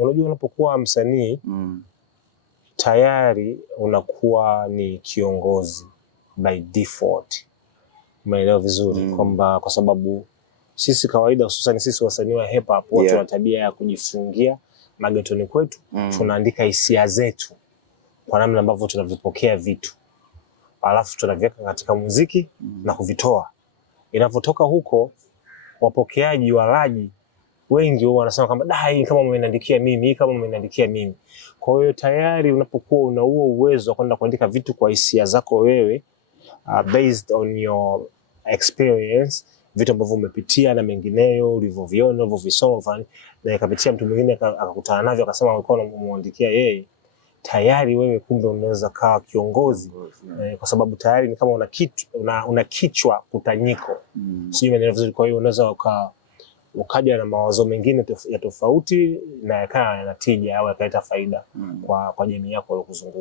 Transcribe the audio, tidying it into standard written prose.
unajua unapokuwa msanii tayari unakuwa ni kiongozi by default. Umeelewa vizuri kwamba kwa sababu sisi kawaida hususan sisi wasanii wa hip hop wote tuna tabia ya kujifungia magetoni kwetu, tunaandika hisia zetu kwa namna ambavyo tunavipokea vitu. Alafu tunaviweka katika muziki na kuvitoa. Inapotoka huko wapokeaji walaji wengi wanasema kwamba dai kama umeniandikia mimi, kama umeniandikia mimi. Kwa hiyo tayari unapokuwa una huo uwezo wa kwenda kuandika vitu kwa hisia zako wewe, based on your experience, vitu ambavyo umepitia na mengineyo, ulivyoviona, ulivyovisoma, na ikapitia mtu mwingine akakutana navyo akasema ulikuwa unamwandikia yeye, tayari wewe kumbe unaweza kawa kiongozi. Kwa sababu tayari ni kama una kichwa kutanyiko. Sio umeelewa vizuri. Kwa hiyo unaweza ukaja na mawazo mengine ya tofauti na yakaa yanatija au yakaleta faida kwa jamii yako iliyokuzunguka.